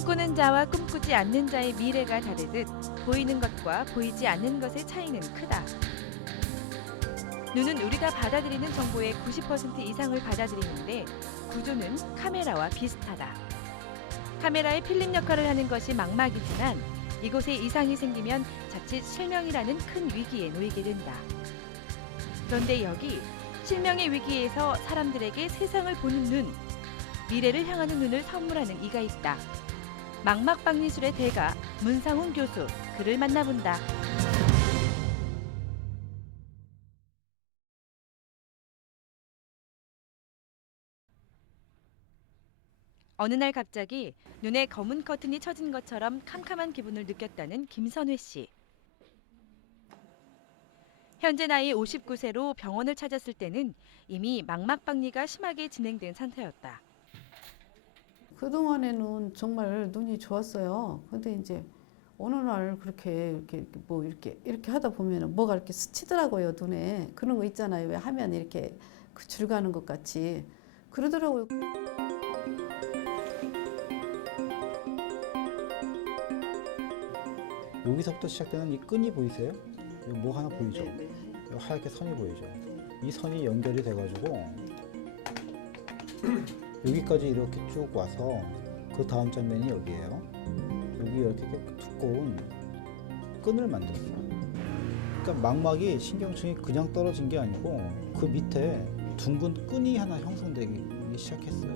꿈꾸는 자와 꿈꾸지 않는 자의 미래가 다르듯 보이는 것과 보이지 않는 것의 차이는 크다. 눈은 우리가 받아들이는 정보의 90% 이상을 받아들이는데 구조는 카메라와 비슷하다. 카메라의 필름 역할을 하는 것이 망막이지만 이곳에 이상이 생기면 자칫 실명이라는 큰 위기에 놓이게 된다. 그런데 여기 실명의 위기에서 사람들에게 세상을 보는 눈, 미래를 향하는 눈을 선물하는 이가 있다. 망막박리술의 대가 문상훈 교수, 그를 만나본다. 어느 날 갑자기 눈에 검은 커튼이 쳐진 것처럼 캄캄한 기분을 느꼈다는 김선회 씨. 현재 나이 59세로 병원을 찾았을 때는 이미 망막박리가 심하게 진행된 상태였다. 그동안에는 정말 눈이 좋았어요. 근데 이제 어느 날 그렇게 이렇게 하다 보면 뭐가 이렇게 스치더라고요, 눈에. 그런 거 있잖아요. 왜 하면 이렇게 그 줄 가는 것 같이. 그러더라고요. 여기서부터 시작되는 이 끈이 보이세요? 이거 뭐 하나 보이죠? 이 하얗게 선이 보이죠? 이 선이 연결이 돼가지고 여기까지 이렇게 쭉 와서 그 다음 장면이 여기예요. 여기 이렇게 두꺼운 끈을 만들었어요. 그러니까 망막이 신경층이 그냥 떨어진 게 아니고 그 밑에 둥근 끈이 하나 형성되기 시작했어요.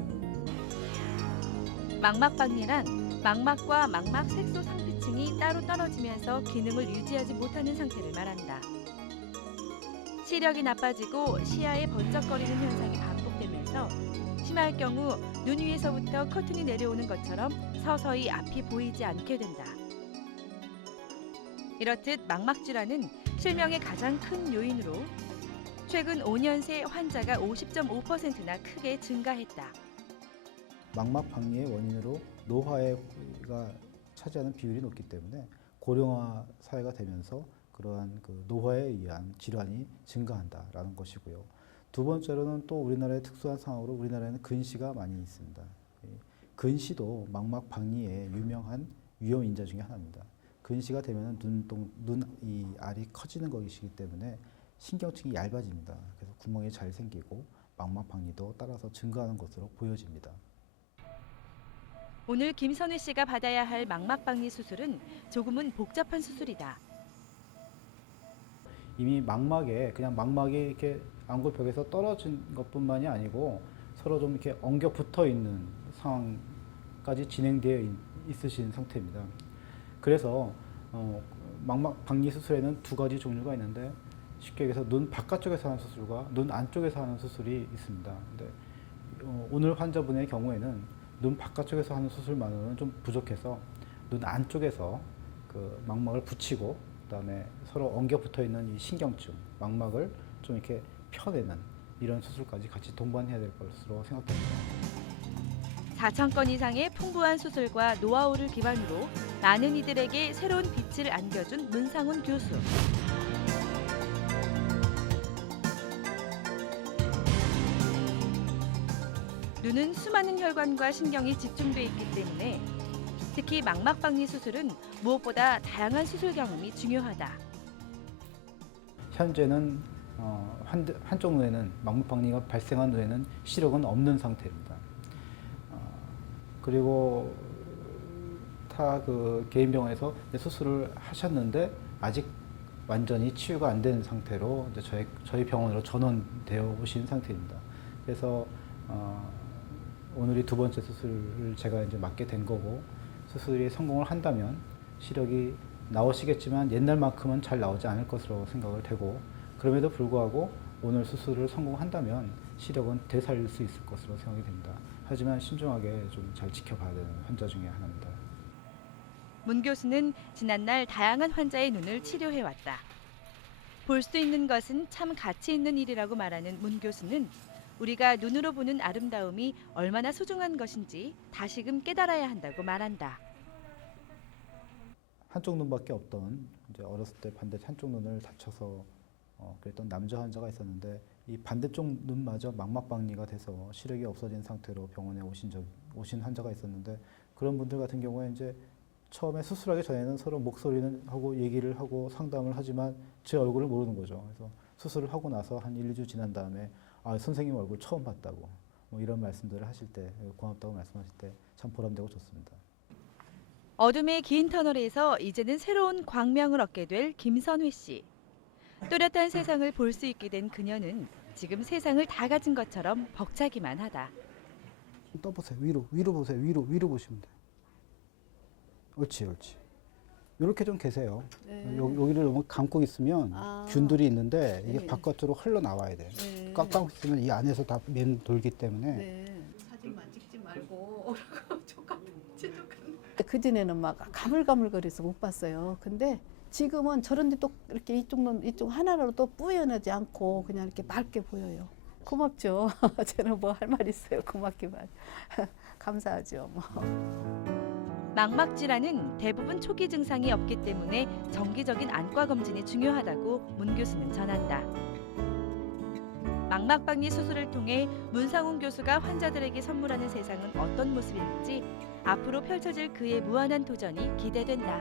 망막박리란 망막과 망막 색소 상피층이 따로 떨어지면서 기능을 유지하지 못하는 상태를 말한다. 시력이 나빠지고 시야에 번쩍거리는 현상이 반복되면서 심할 경우 눈 위에서부터 커튼이 내려오는 것처럼 서서히 앞이 보이지 않게 된다. 이렇듯 망막질환은 실명의 가장 큰 요인으로 최근 5년 새 환자가 50.5%나 크게 증가했다. 망막 박리의 원인으로 노화가 차지하는 비율이 높기 때문에 고령화 사회가 되면서 그러한 그 노화에 의한 질환이 증가한다라는 것이고요. 두 번째로는 또 우리나라의 특수한 상황으로 우리나라에는 근시가 많이 있습니다. 근시도 망막 박리의 유명한 위험 인자 중에 하나입니다. 근시가 되면 눈 이 알이 커지는 것이기 때문에 신경층이 얇아집니다. 그래서 구멍이 잘 생기고 망막 박리도 따라서 증가하는 것으로 보여집니다. 오늘 김선혜 씨가 받아야 할 망막박리 수술은 조금은 복잡한 수술이다. 이미 망막에 그냥 망막이 이렇게 안구벽에서 떨어진 것뿐만이 아니고 서로 좀 이렇게 엉겨 붙어 있는 상황까지 진행되어 있으신 상태입니다. 그래서 망막 박리 수술에는 두 가지 종류가 있는데 쉽게 얘기해서 눈 바깥쪽에서 하는 수술과 눈 안쪽에서 하는 수술이 있습니다. 근데 오늘 환자분의 경우에는 눈 바깥쪽에서 하는 수술만으로는 좀 부족해서 눈 안쪽에서 그 망막을 붙이고 그다음에 서로 엉겨 붙어 있는 이 신경층, 망막을 좀 이렇게 펴내는 이런 수술까지 같이 동반해야 될 것으로 생각됩니다. 4천 건 이상의 풍부한 수술과 노하우를 기반으로 많은 이들에게 새로운 빛을 안겨준 문상훈 교수. 눈은 수많은 혈관과 신경이 집중돼 있기 때문에 특히 망막박리 수술은 무엇보다 다양한 수술 경험이 중요하다. 현재는 한쪽 눈에는 망막 박리가 발생한 눈에는 시력은 없는 상태입니다. 그리고 타 그 개인 병원에서 수술을 하셨는데 아직 완전히 치유가 안 된 상태로 이제 저희 병원으로 전원되어 오신 상태입니다. 그래서 오늘이 두 번째 수술을 제가 이제 맡게 된 거고 수술이 성공을 한다면 시력이 나오시겠지만 옛날만큼은 잘 나오지 않을 것으로 생각을 되고 그럼에도 불구하고 오늘 수술을 성공한다면 시력은 되살릴 수 있을 것으로 생각이 됩니다. 하지만 신중하게 좀 잘 지켜봐야 되는 환자 중에 하나입니다. 문 교수는 지난날 다양한 환자의 눈을 치료해왔다. 볼 수 있는 것은 참 가치 있는 일이라고 말하는 문 교수는 우리가 눈으로 보는 아름다움이 얼마나 소중한 것인지 다시금 깨달아야 한다고 말한다. 한쪽 눈밖에 없던 이제 어렸을 때 반드시 한쪽 눈을 다쳐서 그랬던 남자 환자가 있었는데 이 반대쪽 눈마저 망막 박리가 돼서 시력이 없어진 상태로 병원에 오신 환자가 있었는데 그런 분들 같은 경우에 이제 처음에 수술하기 전에는 서로 목소리는 하고 얘기를 하고 상담을 하지만 제 얼굴을 모르는 거죠. 그래서 수술을 하고 나서 한 1, 2주 지난 다음에 아, 선생님 얼굴 처음 봤다고 뭐 이런 말씀들을 하실 때 고맙다고 말씀하실 때 참 보람되고 좋습니다. 어둠의 긴 터널에서 이제는 새로운 광명을 얻게 될 김선회 씨. 또렷한 세상을 볼 수 있게 된 그녀는 지금 세상을 다 가진 것처럼 벅차기만 하다. 떠보세요. 위로 보세요. 위로 보시면 돼요. 옳지. 이렇게 좀 계세요. 네. 여기를 너무 감고 있으면 아. 균들이 있는데 이게 네. 바깥으로 흘러나와야 돼요. 네. 꽉 감고 있으면 이 안에서 다 맨 돌기 때문에 네. 사진만 찍지 말고 그전에는 막 가물가물거려서 못 봤어요. 근데 지금은 저런데 또 이렇게 이쪽 하나로 또 뿌연하지 않고 그냥 이렇게 맑게 보여요. 고맙죠. 저는 뭐 할 말 있어요. 고맙기만. 감사하죠. 뭐. 망막 질환은 대부분 초기 증상이 없기 때문에 정기적인 안과 검진이 중요하다고 문 교수는 전한다. 망막박리 수술을 통해 문상훈 교수가 환자들에게 선물하는 세상은 어떤 모습일지 앞으로 펼쳐질 그의 무한한 도전이 기대된다.